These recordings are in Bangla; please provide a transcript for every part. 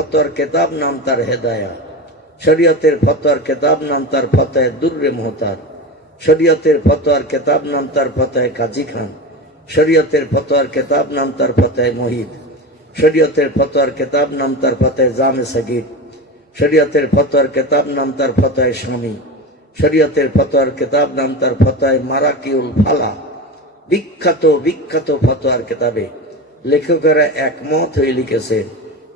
ফতোয়ার কেতাব নাম তার হেদায়া, শরীয়তের ফতোয়ার কেতাব নাম তার ফতোয়া দুর্রে মুহতার, শরীয়তের ফতোয়ার কেতাব নাম তার ফতোয়া কাজী খান, শরীয়তের ফতোয়ার কেতাব নাম তার ফতোয়া মহিদ, শরীয়তের ফতোয়ার কেতাব নাম তার ফতোয়া জামে সগীর, শরীয়তের ফতোয়ার কেতাব নাম তার ফতোয়া শামী, শরীয়তের ফতোয়ার কেতাব নাম তার ফতোয়া মারাকিউল ফালা। বিখ্যাত বিখ্যাত ফতোয়ার কেতাবে লেখকেরা একমত হয়ে লিখেছেন,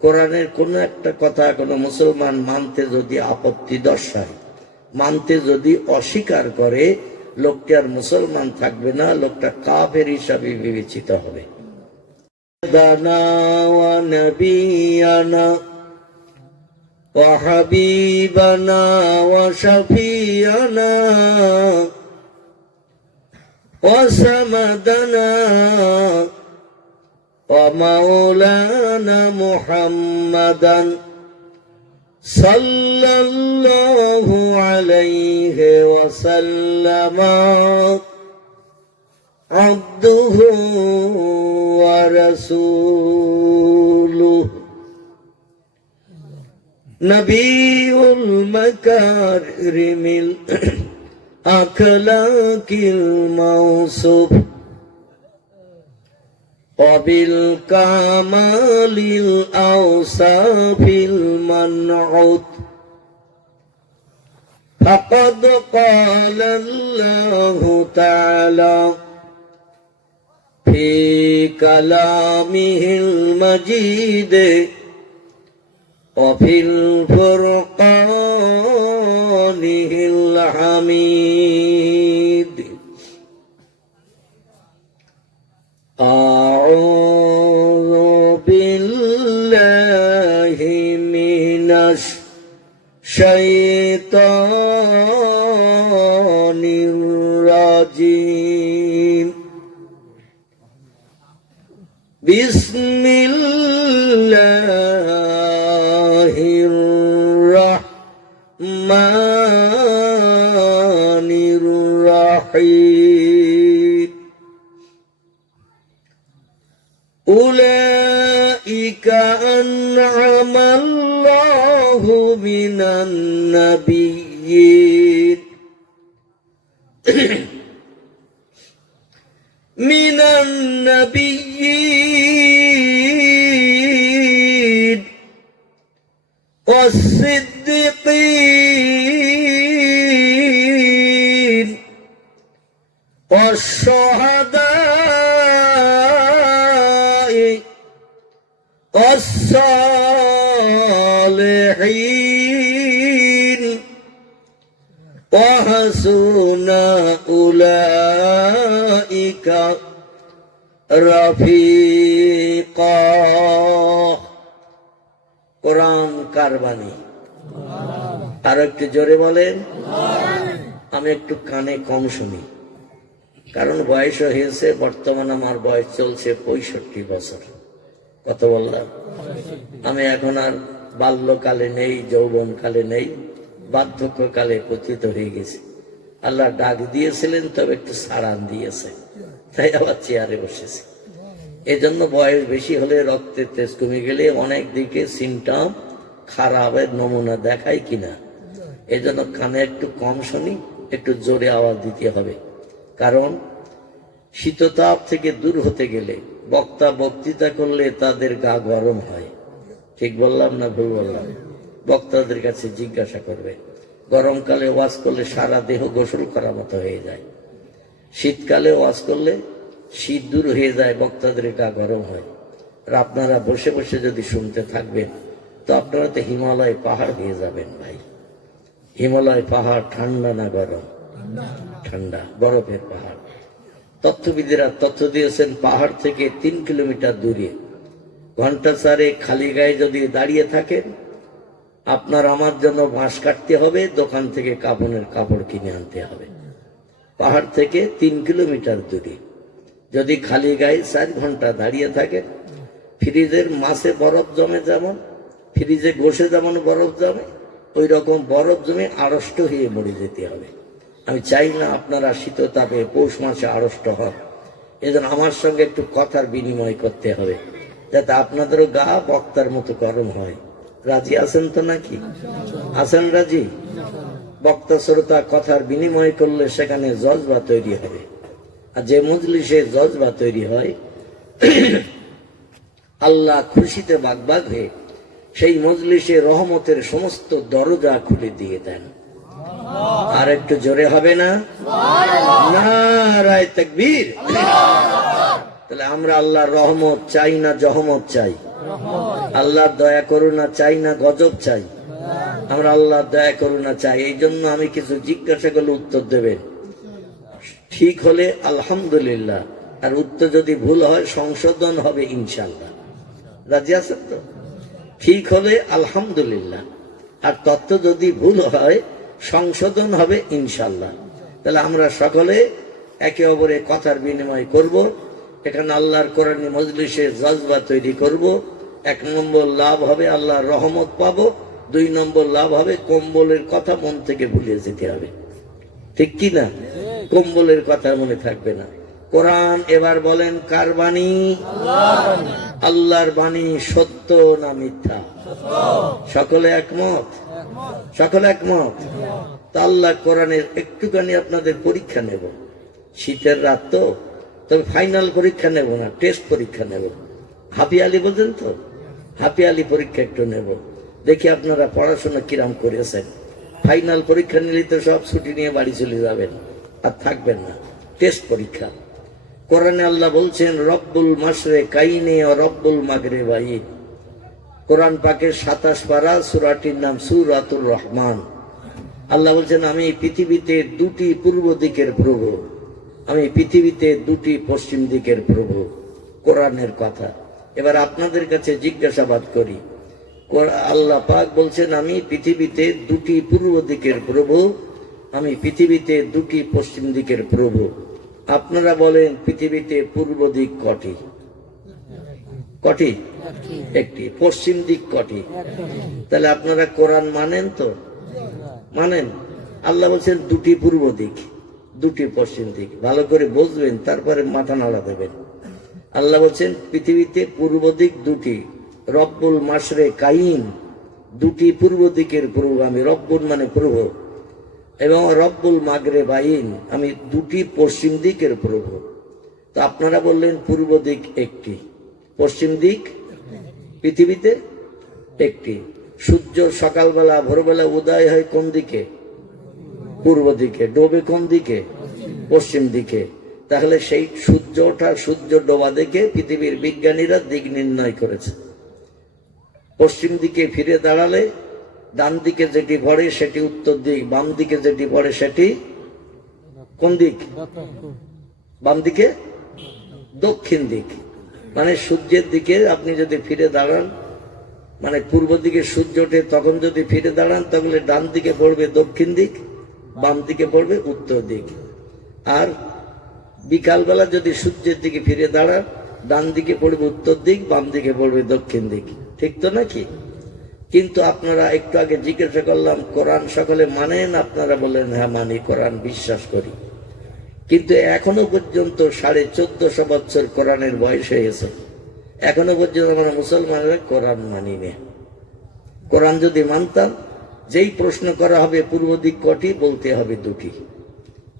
কোরআনের কোনো একটা কথা কোনো মুসলমান মানতে যদি আপত্তি দর্শায়, মানতে যদি অস্বীকার করে, লোকটি আর মুসলমান থাকবে না, লোকটা কাফের হিসাবে বিবেচিত হবে। দানা ওয়া নবিয়ানা ওয়া হাবিবানা ওয়া শাফিয়ানা ওয়া সামাদানা ওয়া মাওলানা মুহাম্মাদান সাল্লাল্লাহু আলাইহি ওয়া সাল্লাম আবদুহু ওয়া রাসূলুহু নবিউল মাকারিমিল আখলাকিল মাওসুফ وبالكمال الأوصاف المنعوت فقد قال الله تعالى في كلامه المجيد وفي الفرقانه الحميد أعوذ بالله من الشيطان الرجيم بسم الله الرحمن الرحيم أولئك أنعم الله من النبيين من النبيين والصديقين والشهداء والصالحين وحسن أولئك رفيقا কোরআন কারবানি আর একটু জোরে বলেন। আমি একটু কানে কম শুনি, কারণ বয়স হয়েছে, বর্তমানে আমার বয়স চলছে 65 বছর। কত বললাম? আমি এখন আর বাল্যকালে নেই, যৌবনকালে নেই, বার্ধক্যকালে পতিত হয়ে গেছি। আল্লাহ ডাক দিয়েছিলেন, তবে একটু সাড়ান দিয়েছে, তাই আবার চেয়ারে বসেছি। এজন্য বয়স বেশি হলে, রক্তের তেজ কমে গেলে অনেক দিকে সিমটম খারাপের নমুনা দেখায় কিনা, এজন্য কানে একটু কম শুনি, একটু জোরে আওয়াজ দিতে হবে। কারণ শীততাপ থেকে দূর হতে গেলে বক্তা বক্তৃতা করলে তাদের গা গরম হয়। ঠিক বললাম না ভুল বললাম? বক্তাদের কাছে জিজ্ঞাসা করবে। গরমকালে ওয়াজ করলে সারা দেহ গোসল করার মতো হয়ে যায়, শীতকালে ওয়াজ করলে শীত দূর হয়ে যায়, বক্তাদের গা গরম হয়। আর আপনারা বসে বসে যদি শুনতে থাকবেন, তো আপনারা তো হিমালয় পাহাড় হয়ে যাবেন ভাই। হিমালয় পাহাড় ঠান্ডা না গরম? ঠান্ডা, বরফের পাহাড়। তথ্যবিদেরা তথ্য দিয়েছেন, পাহাড় থেকে 3 কিলোমিটার দূরে ঘন্টা 4 খালি গায়ে যদি দাঁড়িয়ে থাকেন, আপনার আমার জন্য বাঁশ কাটতে হবে, দোকান থেকে কাপড়ের কাপড় কিনে আনতে হবে। পাহাড় থেকে 3 কিলোমিটার দূরে যদি খালি গায়ে 4 ঘন্টা দাঁড়িয়ে থাকে, ফ্রিজের মাছে বরফ জমে, যেমন ফ্রিজে গোশে যেমন বরফ জমে, ওই রকম বরফ জমে আড়ষ্ট হয়ে মরে যেতে হবে। আমি চাই না আপনারা শীততাপে পৌষ মাসে আড়ষ্ট হন। এজন্য আমার সঙ্গে একটু কথার বিনিময় করতে হবে, যাতে আপনাদেরও গা বক্তার মতো গরম হয়, রাজি আছেন তো নাকি? আছেন রাজি? বক্তা শ্রোতা কথার বিনিময় করলে সেখানে জজবা তৈরি হবে। আর যে মজলিসে জজবা তৈরি হয়, আল্লাহ খুশিতে বাগবাগ হয়ে সেই মজলিসে রহমতের সমস্ত দরজা খুলে দিয়ে দেন। আর একটু জোরে হবে না? নারায়ে তাকবীর। তাহলে আমরা আল্লাহর রহমত চাই না জহমত চাই? আল্লাহর দয়া করুণা চাই না গজব চাই? আমরা আল্লাহর দয়া করুণা চাই। এই জন্য আমি কিছু জিজ্ঞাসা করলে উত্তর দেবেন। ঠিক হলে আলহামদুলিল্লাহ, আর উত্তর যদি ভুল হয় সংশোধন হবে ইনশাআল্লাহ। রাজি আছেন তো? ঠিক হলে আলহামদুলিল্লাহ, আর তত্ত্ব যদি ভুল হয় সংশোধন হবে ইনশাআল্লাহ। তাহলে আমরা সকলে একে অপরে কথার বিনিময় করব, এখানে আল্লাহর কোরআনী মজলিসে জজবা তৈরি করব। 1 নম্বর লাভ হবে আল্লাহর রহমত পাবো, 2 নম্বর লাভ হবে কম্বলের কথা মন থেকে ভুলে যেতে হবে। ঠিক কি না? কম্বলের কথা মনে থাকবে না। কোরআন এবার বলেন কার বাণী? আল্লাহর বাণী। সত্য না মিথ্যা? সকলে একমত? সকলে একমত? তা আল্লাহ কোরআনের একটুখানি আপনাদের পরীক্ষা নেব। শীতের রাত তো, তবে ফাইনাল পরীক্ষা নেব না, টেস্ট পরীক্ষা নেব। হাফি আলী বোঝেন তো? হাফি আলী পরীক্ষা একটু নেব, দেখি আপনারা পড়াশোনা কিরাম করেছেন। ফাইনাল পরীক্ষা নিলে তো সব ছুটি নিয়ে বাড়ি চলে যাবেন, আর থাকবেন না। টেস্ট পরীক্ষা। কোরআনে আল্লাহ বলছেন রব্বুল মাশরিকাইনি ও রব্বুল মাগরিবাইন। কোরআন পাকের 27 পারা, সূরাটির নাম সূরাতুর রহমান। আল্লাহ বলছেন আমি পৃথিবীতে 2টি পূর্ব দিকের প্রভু, আমি পৃথিবীতে 2টি পশ্চিম দিকের প্রভু। কোরআনের কথা। এবার আপনাদের কাছে জিজ্ঞাসাবাদ করি, আল্লাহ পাক বলছেন আমি পৃথিবীতে 2টি পূর্ব দিকের প্রভু, আমি পৃথিবীতে 2টি পশ্চিম দিকের প্রভু। আপনারা বলেন পৃথিবীতে পূর্ব দিক কটি? কটি? একটি। পশ্চিম দিক কটি? তাহলে আপনারা কোরআন মানেন তো? মানেন? আল্লাহ বলছেন 2টি পূর্ব দিক, 2টি পশ্চিম দিক। ভালো করে বুঝবেন, তারপরে মাথা নাড়া দেবেন। আল্লাহ বলছেন পৃথিবীতে পূর্ব দিক 2টি, রব্বুল মাশরিকাইন, 2টি পূর্ব দিকের প্রভু আমি, রব্বুল মানে প্রভু, এবং রব্বুল মাগরিবাইন আমি 2টি পশ্চিম দিকের প্রভু। তো আপনারা বললেন পূর্ব দিক একটি, পশ্চিম দিক পৃথিবীতে একটি। সূর্য সকালবেলা ভোরবেলা উদয় হয় কোন দিকে? পূর্ব দিকে। ডোবে কোন দিকে? পশ্চিম দিকে। তাহলে সেই সূর্যটা সূর্য ডোবা দেখে পৃথিবীর বিজ্ঞানীরা দিক নির্ণয় করেছে। পশ্চিম দিকে ফিরে দাঁড়ালে ডান দিকে যেটি পড়ে সেটি উত্তর দিক, বাম দিকে যেটি পড়ে সেটি কোন দিক? বাম দিকে দক্ষিণ দিক। মানে সূর্যের দিকে আপনি যদি ফিরে দাঁড়ান, মানে পূর্ব দিকে সূর্য ওঠে, তখন যদি ফিরে দাঁড়ান তাহলে ডান দিকে পড়বে দক্ষিণ দিক, বাম দিকে পড়বে উত্তর দিক। আর বিকালবেলা যদি সূর্যের দিকে ফিরে দাঁড়ান, ডান দিকে পড়বে উত্তর দিক, বাম দিকে পড়বে দক্ষিণ দিক। ঠিক তো নাকি? কিন্তু আপনারা একটু আগে জিজ্ঞাসা করলাম কোরআন সকলে মানেন? আপনারা বলেন হ্যাঁ মানি, কোরআন বিশ্বাস করি। কিন্তু এখনো পর্যন্ত 1450 বছর কোরআনের বয়স হয়ে গেছে, এখনো পর্যন্ত আমরা মুসলমানরা কোরআন মানি না। কোরআন যদি মানতাম, যেই প্রশ্ন করা হবে পূর্ব দিক কটি, বলতে হবে 2টি।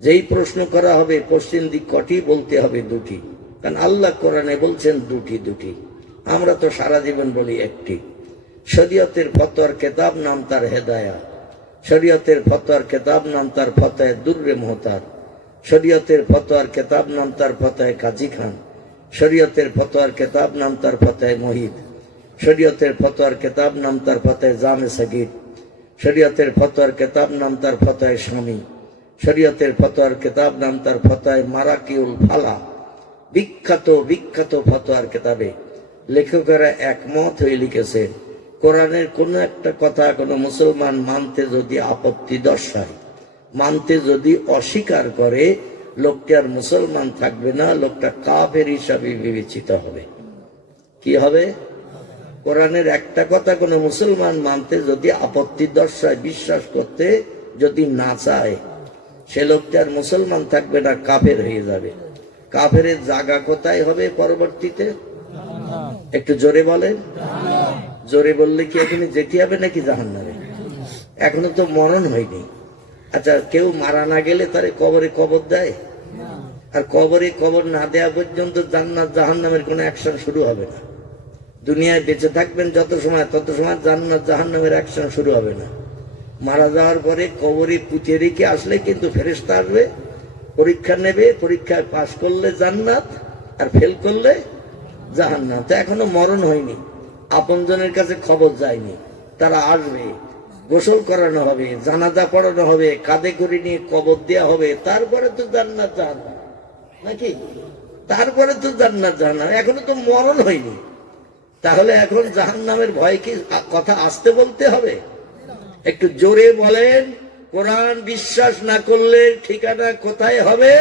যেই প্রশ্ন করা হবে পশ্চিম দিক কটি, বলতে হবে 2টি। কারণ আল্লাহ কোরআনে বলছেন 2টি। আমরা তো সারা জীবন বলি একটি। শরীয়তের ফতোয়ার কিতাব নাম তার হেদায়া, শরীয়তের ফতোয়ার কিতাব নাম তার ফতোয়া দুররে মুহতার, শরীয়তের ফতোয়ার কিতাব নাম তার ফতোয়া কাজী খান, শরীয়তের ফতোয়ার কিতাব নাম তার ফতোয়া মুহিত, শরীয়তের ফতোয়ার কিতাব নাম তার ফতোয়া জামে সগীর, শরীয়তের ফতোয়ার কিতাব নাম তার ফতোয়া শামী, শরীয়তের ফতোয়ার কিতাব নাম তার ফতোয়া মারাকিউল ফালা। বিখ্যাত বিখ্যাত ফতোয়ার কিতাবে লেখকেরা একমত হয়ে লিখেছেন কোরআনের কোন একটা কথা কোনো মুসলমান মানতে যদি আপত্তি দর্শায়, মানতে যদি অস্বীকার করে, লোকটি আর মুসলমান থাকবে না, লোকটা কাফের হিসাবে বিবেচিত হবে। কি হবে? কোরআনের একটা কথা কোনো মুসলমান মানতে যদি আপত্তি দর্শায়, বিশ্বাস করতে যদি না চায়, সে লোকটি আর মুসলমান থাকবে না, কাফের হয়ে যাবে। কাফের জায়গা কোথায় হবে পরবর্তীতে? একটু জোরে বলেন। জোরে বললে কি এখানে যেতে হবে নাকি জাহান্নামে? এখনো তো মরণ হয়নি। আচ্ছা, কেউ মারা না গেলে তারে কবরে কবর দেয়? আর কবরে কবর না দেওয়া পর্যন্ত জান্নাত জাহান্নামের কোনো অ্যাকশন শুরু হবে না। দুনিয়ায় বেঁচে থাকবেন যত সময়, তত সময় জান্নাত জাহান্নামের অ্যাকশন শুরু হবে না। মারা যাওয়ার পরে কবরে পুঁতে রেখে আসলে কিন্তু ফেরেশতা আসবে, পরীক্ষা নেবে, পরীক্ষায় পাশ করলে জান্নাত আর ফেল করলে জাহান্নাম। তো এখনো মরণ হয়নি, আপনজনের কাছে খবর যায়নি, তারা আসবে, গোসল করানো হবে, জানাজা পড়ানো হবে, কাঁধে করে নিয়ে কবর দেওয়া হবে, তারপরে তো জান্নাত জাহান্নাম নাকি? তারপরে তো জান্নাত জাহান্নাম, এখনো তো মরণ হয়নি। তাহলে এখন জাহান্নামের ভয় কি কথা আসতে বলতে হবে? একটু জোরে বলেন, কোরআন বিশ্বাস না করলে ঠিকানা কোথায় হবে?